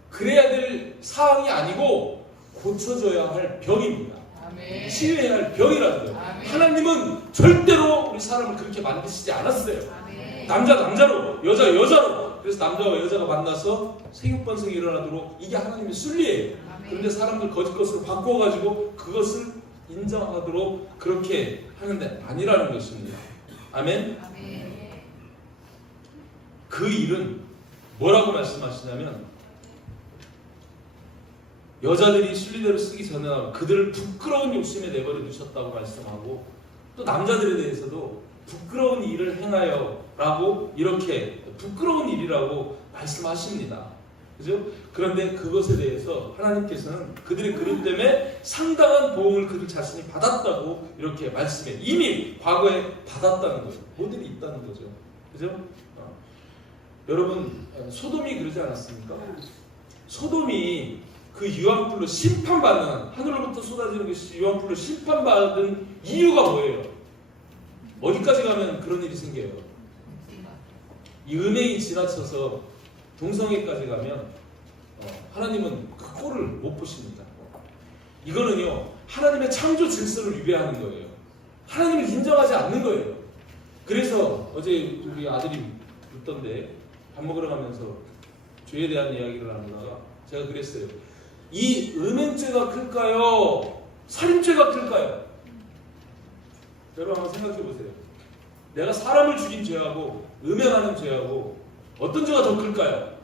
그래야 될 사항이 아니고 고쳐져야 할 병입니다. 아멘. 치유해야 할 병이라는 거예요. 아멘. 하나님은 절대로 우리 사람을 그렇게 만드시지 않았어요. 아멘. 남자로 여자 여자로. 그래서 남자와 여자가 만나서 생육번성이 일어나도록 이게 하나님의 순리예요. 아멘. 그런데 사람들 거짓 것으로 바꿔가지고 그것을 인정하도록 그렇게 하는데 아니라는 것입니다. 아멘. 아멘. 그 일은 뭐라고 말씀하시냐면 여자들이 순리대로 쓰기 전에 그들을 부끄러운 욕심에 내버려 두셨다고 말씀하고 또 남자들에 대해서도 부끄러운 일을 행하여 라고 이렇게 부끄러운 일이라고 말씀하십니다. 그죠? 그런데 그것에 대해서 하나님께서는 그들의 그릇 때문에 상당한 보응을 그들 자신이 받았다고 이렇게 말씀해 이미 과거에 받았다는 거예요. 모델이 있다는 거죠. 그죠? 여러분 소돔이 그러지 않았습니까? 소돔이 그 유황불로 심판받는, 하늘로부터 쏟아지는 것이 유황불로 심판받은 이유가 뭐예요? 어디까지 가면 그런 일이 생겨요? 이 음행이 지나쳐서 동성애까지 가면 하나님은 그 꼴을 못 보십니다. 이거는요, 하나님의 창조 질서를 위배하는 거예요. 하나님을 인정하지 않는 거예요. 그래서 어제 우리 아들이 묻던데, 밥 먹으러 가면서 죄에 대한 이야기를 하다가 제가 그랬어요. 이 음행죄가 클까요? 살인죄가 클까요? 여러분 한번 생각해 보세요. 내가 사람을 죽인 죄하고 음행하는 죄하고 어떤 죄가 더 클까요?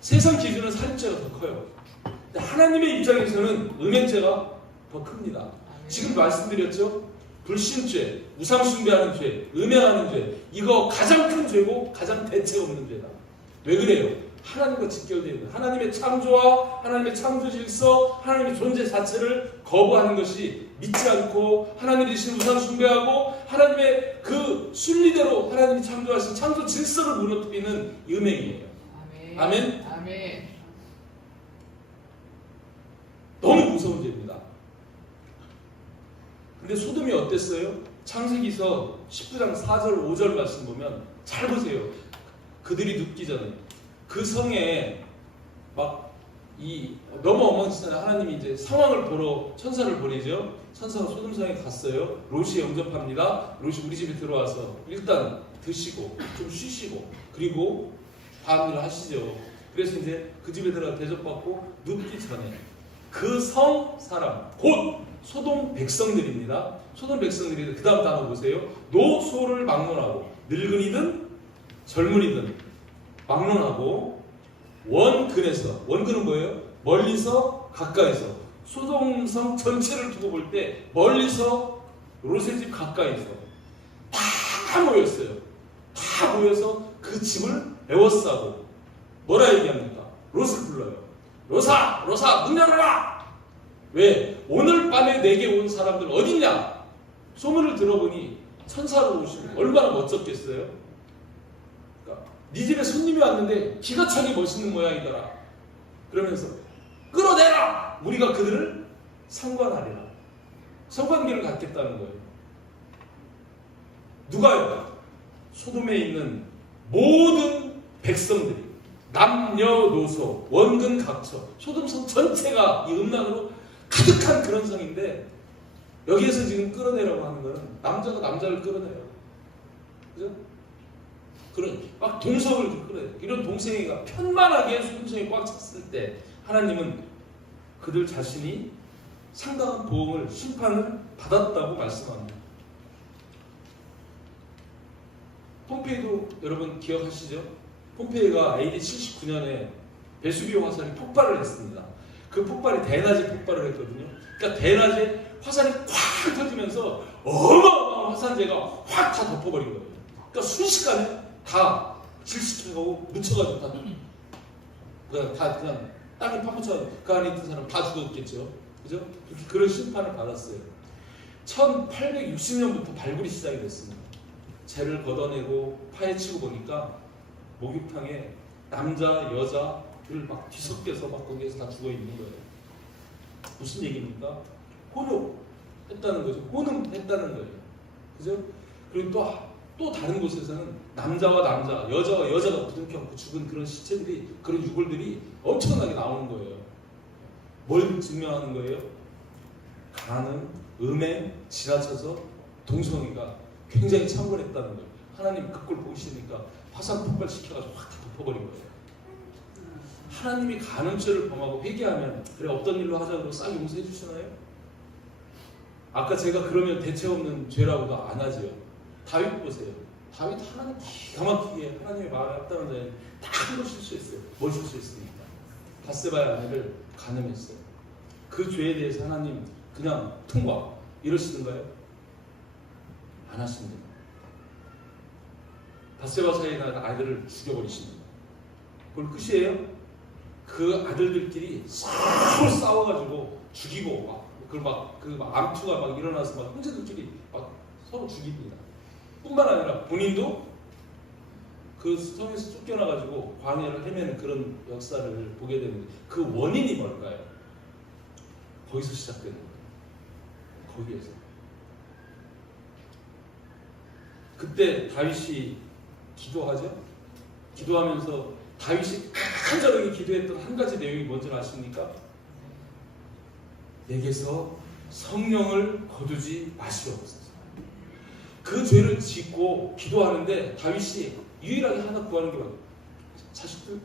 세상 기준은 살인죄가 더 커요. 근데 하나님의 입장에서는 음행죄가 더 큽니다. 지금 말씀드렸죠? 불신죄, 우상숭배하는 죄, 음행하는 죄, 이거 가장 큰 죄고 가장 대책 없는 죄다. 왜 그래요? 하나님과 직결되어 있는, 하나님의 창조와 하나님의 창조 질서, 하나님의 존재 자체를 거부하는 것이, 믿지 않고 하나님 대신 우상 숭배하고 하나님의 그 순리대로 하나님이 창조하신 창조 질서를 무너뜨리는 음행이에요. 아멘. 아멘. 너무 무서운 죄입니다. 근데 소돔이 어땠어요? 창세기서 19장 4절 5절 말씀 보면 잘 보세요. 그들이 눕기 전에 그 성에 막 너무 엉망진창, 하나님이 이제 상황을 보러 천사를 보내죠. 천사가 소돔성에 갔어요. 롯이 영접합니다. 롯이 우리 집에 들어와서 일단 드시고 좀 쉬시고 그리고 밤일을 하시죠. 그래서 이제 그 집에 들어가 대접받고 눕기 전에 그 성 사람, 곧 소돔 백성들입니다. 소돔 백성들이 그 다음 단어 보세요. 노소를 막론하고, 늙은이든 젊은이든 막론하고, 원근에서, 원근은 뭐예요? 멀리서 가까이서, 소돔성 전체를 두고 볼 때 멀리서 롯의 집 가까이서 다 모였어요. 다 모여서 그 집을 에워싸고 뭐라 얘기합니까? 롯을 불러요. 롯아! 롯아! 문 열어라! 왜? 오늘 밤에 내게 온 사람들 어딨냐? 소문을 들어보니 천사로 오시고 얼마나 멋졌겠어요? 그러니까 네 집에 손님이 왔는데 기가 차게 멋있는 모양이더라. 그러면서 끌어내라! 우리가 그들을 상관하리라. 성관계를 갖겠다는 거예요. 누가요? 소돔에 있는 모든 백성들이, 남녀노소, 원근 각처, 소돔성 전체가 이 음란으로 가득한 그런 성인데, 여기에서 지금 끌어내라고 하는 거는 남자가 남자를 끌어내요. 그죠? 그런 막 동성을 끌어내요. 이런 동생이가 편만하게 소돔성이 꽉 찼을 때 하나님은 그들 자신이 상당한 보응을, 심판을 받았다고 말씀합니다. 폼페이도 여러분 기억하시죠? 폼페이가 AD 79년에 베수비오 화산이 폭발을 했습니다. 그 폭발이 대낮에 폭발을 했거든요. 그러니까 대낮에 화산이 콱 터지면서 어마어마한 화산재가 확 다 덮어버린 거예요. 그러니까 순식간에 다 질식하고 묻혀가지고 다 그냥 땅에 파묻혀 그 안에 있던 사람 다 죽었겠죠. 그죠? 그런 심판을 받았어요. 1860년부터 발굴이 시작이 됐습니다. 재를 걷어내고 파헤치고 보니까 목욕탕에 남자, 여자들 막 뒤섞여서 막 거기에서 다 죽어 있는 거예요. 무슨 얘기입니까? 혼욕했다는 거죠. 혼음했다는 거예요. 그죠? 그리고 또 다른 곳에서는 남자와 남자, 여자와 여자가 부둥켜갖고 죽은 그런 시체들이, 그런 유골들이 엄청나게 나오는 거예요. 뭘 증명하는 거예요? 가는, 음행, 지나쳐서 동성애가 굉장히 창궐했다는 거예요. 하나님 그걸 보시니까 화산 폭발시켜가지고 확 다 덮어버린 거예요. 하나님이 간음죄를 범하고 회개하면 그래 없던 일로 하자고 싹 용서해 주시나요? 아까 제가 그러면 대책 없는 죄라고도 안 하지요. 다윗 보세요. 다윗 하나님 기가 막히게 하나님의 말을 합당한 자는 다 한 번 실수했어요. 뭘 실수했습니까? 밧세바의 아내를 간음했어요. 그 죄에 대해서 하나님 그냥 통과 이러시던가요? 안 하십니다. 밧세바 사이에 아이들을 죽여버리십니다. 그걸 끝이에요? 그 아들들끼리 서로 싸워가지고 죽이고 막 암투가 막 일어나서 막 형제들끼리 막 서로 죽입니다. 뿐만 아니라 본인도 그 성에서 쫓겨나가지고 광야를 헤매는 그런 역사를 보게 되는데 그 원인이 뭘까요? 거기서 시작되는 거예요. 거기에서. 그때 다윗이 기도하죠. 기도하면서 다윗이 간절하게 기도했던 한 가지 내용이 뭔지 아십니까? 내게서 성령을 거두지 마시옵소서. 그 죄를 짓고 기도하는데 다윗이 유일하게 하나 구하는 게 뭐예요? 자식들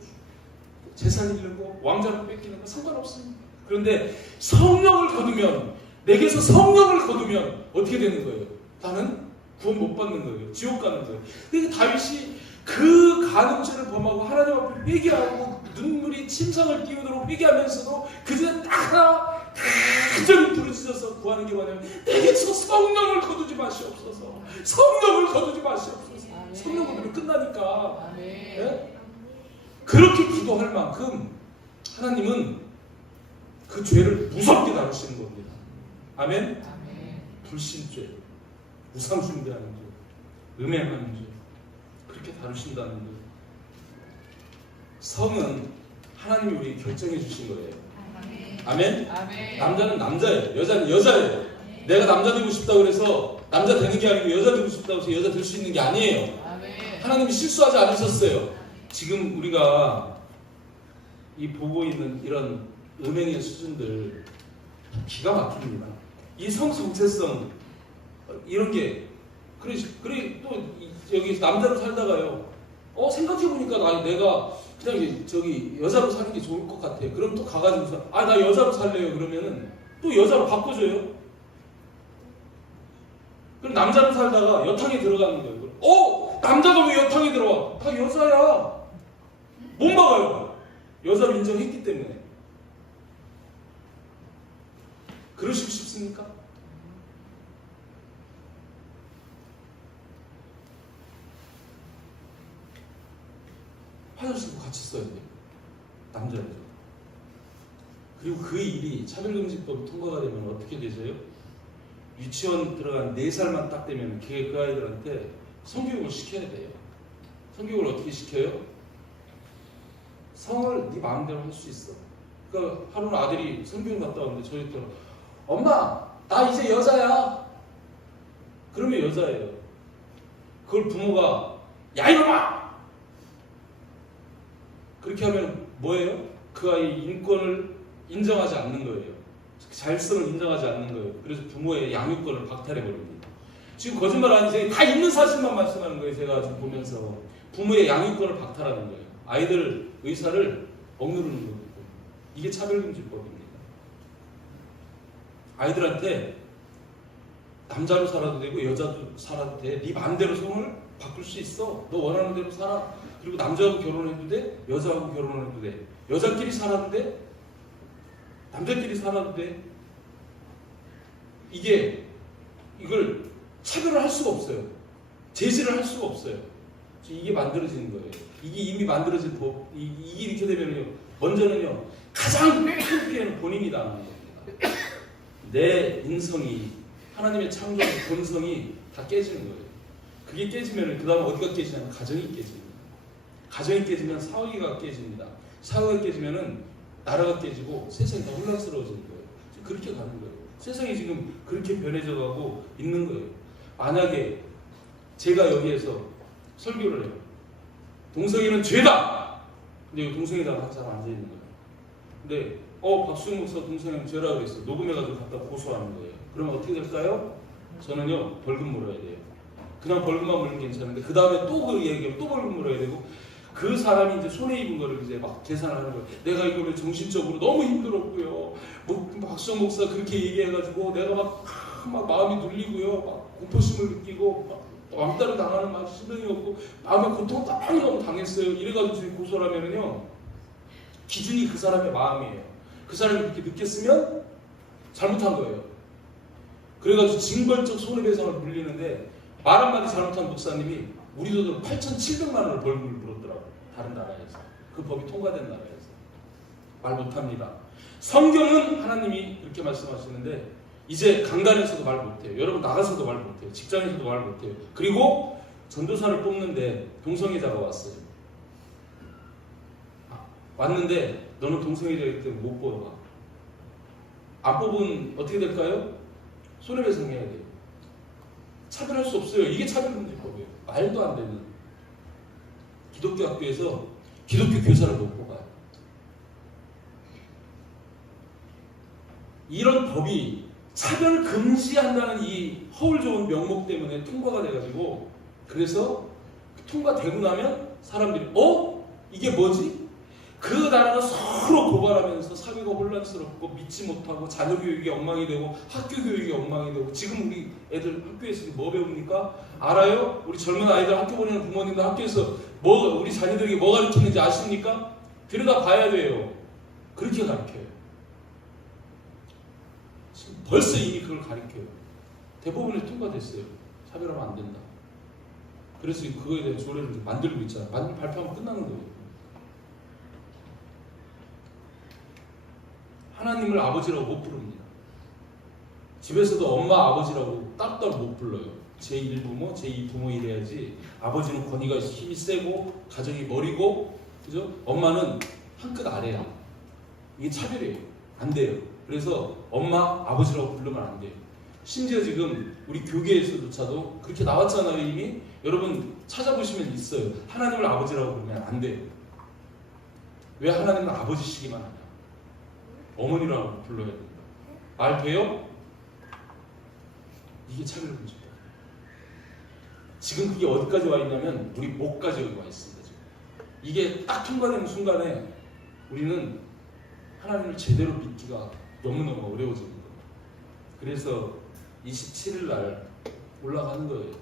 재산 잃는 거, 왕자를 뺏기는 거 상관없습니다. 그런데 성령을 거두면, 내게서 성령을 거두면 어떻게 되는 거예요? 나는 구원 못 받는 거예요. 지옥 가는 거예요. 근데 다윗이 그 간음죄를 범하고 하나님 앞에 회개하고 눈물이 침상을 띄우도록 회개하면서도 그저 딱 간절히 부르짖어서 구하는 게 뭐냐면 내게서 성령을 거두지 마시옵소서. 성령을 거두지 마시옵소서. 성령 거두면 끝나니까. 네? 그렇게 기도할 만큼 하나님은 그 죄를 무섭게 다루시는 겁니다. 아멘? 불신죄, 우상숭배하는 죄, 음행하는 죄, 그렇게 다루신다는 거예요. 성은 하나님이 우리 결정해 주신 거예요. 아멘? 남자는 남자예요. 여자는 여자예요. 내가 남자 되고 싶다고 해서 남자 되는 게 아니고 여자 되고 싶다고 해서 여자 될 수 있는 게 아니에요. 하나님이 실수하지 않으셨어요. 지금 우리가 이 보고 있는 이런 음행의 수준들 기가 막힙니다. 이 성정체성 이런 게 그래 또 여기 남자로 살다가요. 생각해보니까 내가 그냥 저기 여자로 사는 게 좋을 것 같아. 그럼 또 가가지고서 나 여자로 살래요. 그러면은 또 여자로 바꿔줘요. 그럼 남자로 살다가 여탕에 들어가는 거예요. 남자가 왜 여탕에 들어와? 다 여자야. 못 막아요. 여자로 인정했기 때문에. 그러시고 싶습니까? 화장실 같이 써야 돼요. 남자죠. 그리고 그 일이 차별금지법이 통과가 되면 어떻게 되죠? 유치원 들어간 4살만 딱 되면 그 아이들한테 성교육을 시켜야 돼요. 성교육을 어떻게 시켜요? 성을 네 마음대로 할 수 있어. 그러니까 하루는 아들이 성교육 갔다 왔는데 저희 또 엄마 나 이제 여자야. 그러면 여자예요. 그걸 부모가 야 이놈아! 그렇게 하면 뭐예요? 그 아이 인권을 인정하지 않는 거예요. 자율성을 인정하지 않는 거예요. 그래서 부모의 양육권을 박탈해버립니다. 지금 거짓말 아니세요? 다 있는 사실만 말씀하는 거예요. 제가 지금 보면서 부모의 양육권을 박탈하는 거예요. 아이들 의사를 억누르는 겁니다. 이게 차별금지법입니다. 아이들한테 남자로 살아도 되고 여자로 살아도 돼. 네 마음대로 성을 바꿀 수 있어. 너 원하는 대로 살아. 그리고 남자하고 결혼해도 돼. 여자하고 결혼해도 돼. 여자끼리 살아도 돼. 남자끼리 살아도 돼. 이걸 차별을 할 수가 없어요. 제지를 할 수가 없어요. 이게 만들어지는 거예요. 이게 이미 만들어진 법. 이게 이렇게 되면요. 먼저는요. 가장 큰 피해는 본인이 당하는 겁니다. 내 인성이 하나님의 창조의 본성이 다 깨지는 거예요. 그게 깨지면 그 다음에 어디가 깨지냐면 가정이 깨집니다. 가정이 깨지면 사회가 깨집니다. 사회가 깨지면은 나라가 깨지고 세상이 다 혼란스러워지는 거예요. 그렇게 가는 거예요. 세상이 지금 그렇게 변해져 가고 있는 거예요. 만약에 제가 여기에서 설교를 해요. 동성애는 죄다! 근데 여기 동성애자가 한 사람 앉아있는 거예요. 근데 박수영 목사 동성애는 죄라고 그랬어. 녹음해가지고 갖다 고소하는 거예요. 그러면 어떻게 될까요? 저는요 벌금 물어야 돼요. 그냥 벌금만 물면 괜찮은데 그 다음에 또 그 얘기하면 또 벌금 물어야 되고 그 사람이 이제 손해 입은 거를 이제 막 계산하는 거예요. 내가 이거를 정신적으로 너무 힘들었고요. 박수영 목사 그렇게 얘기해가지고 내가 막 마음이 눌리고요. 막 공포심을 느끼고 막 왕따를 당하는 막 심정이 없고 마음에 고통을 너무 당했어요. 이래가지고 고소를 하면은요 기준이 그 사람의 마음이에요. 그 사람이 그렇게 느꼈으면 잘못한 거예요. 그래가지고 징벌적 손해배상을 물리는데 말 한마디 잘못한 목사님이 우리 돈으로 8,700만 원을 벌금을 물었더라고요. 다른 나라에서. 그 법이 통과된 나라에서. 말 못합니다. 성경은 하나님이 그렇게 말씀하시는데 이제 강단에서도 말 못해요. 여러분 나가서도 말 못해요. 직장에서도 말 못해요. 그리고 전도사를 뽑는데 동성애자가 왔어요. 왔는데 너는 동성애자이기 때문에 못 뽑아. 안 뽑으면 어떻게 될까요? 손해배상해야 돼요. 차별할 수 없어요. 이게 차별금지법이에요. 말도 안 되는. 기독교 학교에서 기독교 교사를 못 뽑아요. 이런 법이 차별을 금지한다는 이 허울 좋은 명목 때문에 통과가 돼가지고, 그래서 통과되고 나면 사람들이 이게 뭐지? 그 나라가 서로 고발하면서 사회가 혼란스럽고 믿지 못하고 자녀 교육이 엉망이 되고 학교 교육이 엉망이 되고, 지금 우리 애들 학교에서 뭐 배웁니까? 알아요? 우리 젊은 아이들 학교 보내는 부모님들 학교에서 우리 자녀들에게 뭐 가르치는지 아십니까? 들여다 봐야 돼요. 그렇게 가르쳐요. 벌써 이미 그걸 가르쳐요. 대법원에 통과됐어요. 차별하면 안 된다. 그래서 그거에 대한 조례를 만들고 있잖아요. 발표하면 끝나는 거예요. 하나님을 아버지라고 못 부릅니다. 집에서도 엄마 아버지라고 따로따로 못 불러요. 제1부모, 제2부모 이래야지. 아버지는 권위가 힘이 세고 가정이 머리고, 그죠? 엄마는 한 끗 아래야. 이게 차별이에요. 안 돼요. 그래서 엄마 아버지라고 부르면 안 돼요. 심지어 지금 우리 교계에서조차도 그렇게 나왔잖아요. 이미 여러분 찾아보시면 있어요. 하나님을 아버지라고 부르면 안 돼요. 왜 하나님은 아버지시기만 하냐? 어머니라고 불러야 된다. 말 돼요? 이게 차별금지법. 지금 그게 어디까지 와 있냐면 우리 목까지 여기 와 있습니다. 지금. 이게 딱 통과되는 순간에 우리는 하나님을 제대로 믿기가 너무너무 어려워지는 거예요. 그래서 27일 날 올라가는 거예요.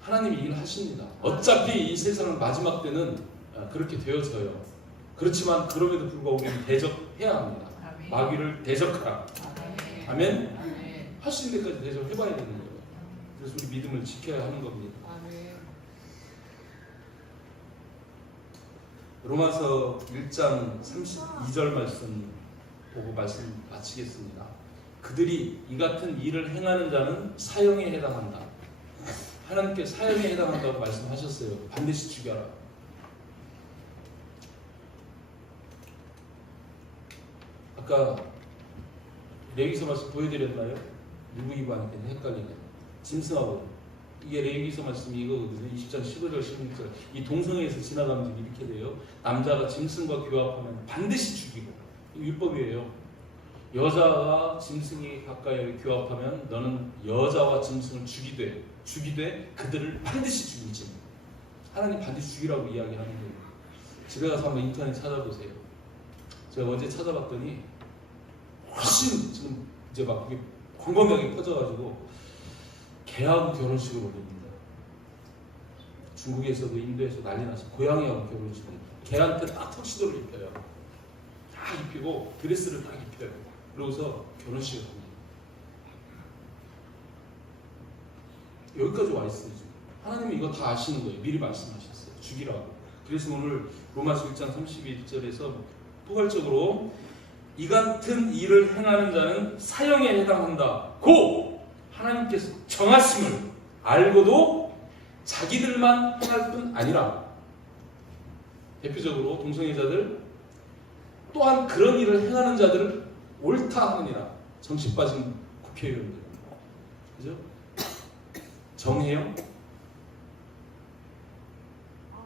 하나님이 일을 하십니다. 어차피 이 세상은 마지막 때는 그렇게 되어져요. 그렇지만 그럼에도 불구하고 우리는 대적해야 합니다. 마귀를 대적하라. 아멘? 할 수 있는 데까지 대적해봐야 되는 거예요. 그래서 우리 믿음을 지켜야 하는 겁니다. 로마서 1장 32절 말씀 보고 말씀 마치겠습니다. 그들이 이 같은 일을 행하는 자는 사형에 해당한다. 하나님께 사형에 해당한다고 말씀하셨어요. 반드시 죽여라. 아까 레위기서 말씀 보여드렸나요? 누구 입안이겠네, 헷갈리네. 짐승하고. 이게 레위기서 말씀이 이거거든요. 20장 15절 16절. 이 동성애에서 지나가면 이렇게 돼요. 남자가 짐승과 교합하면 반드시 죽이고. 이 율법이에요. 여자와 짐승이 가까이 교합하면 너는 여자와 짐승을 죽이되 그들을 반드시 죽이지. 하나님 반드시 죽이라고 이야기하는 거예요. 집에 가서 한번 인터넷 찾아보세요. 제가 어제 찾아봤더니 훨씬 지금 이제 막 그게 광범위하게 퍼져가지고 개하고 결혼식을 올립니다. 중국에서도 인도에서 난리 나서 고양이하고 결혼식을 개한테 딱 턱시도를 입혀요. 딱 입히고 드레스를 딱 입혀요. 그러고서 결혼식을 합니다. 여기까지 와 있어요. 지금. 하나님이 이거 다 아시는 거예요. 미리 말씀하셨어요. 죽이라고. 그래서 오늘 로마서 1장 31절에서 포괄적으로 이 같은 일을 행하는 자는 사형에 해당한다. 고! 하나님께서 정하심을 알고도 자기들만 행할 뿐 아니라 대표적으로 동성애자들 또한 그런 일을 행하는 자들을 옳다 하느니라. 정신 빠진 국회의원들. 그죠? 정혜영?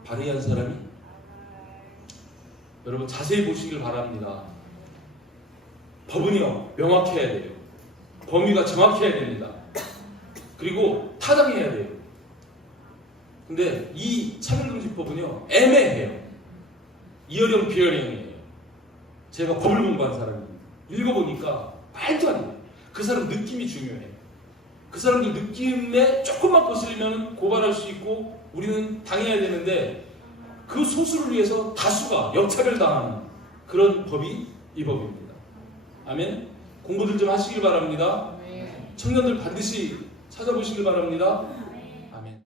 발의한 사람이? 여러분 자세히 보시길 바랍니다. 법은요 명확해야 돼요. 범위가 정확해야 됩니다. 그리고 타당해야 돼요. 근데 이 차별금지법은요 애매해요. 이어령 비어령이에요. 제가 법을 공부한 사람입니다. 읽어보니까 말도 안 돼요. 그 사람 느낌이 중요해요. 그 사람들 느낌에 조금만 거슬리면 고발할 수 있고 우리는 당해야 되는데 그 소수를 위해서 다수가 역차별당하는 그런 법이 이 법입니다. 아멘. 공부들 좀 하시길 바랍니다. 청년들 반드시 찾아보시길 바랍니다.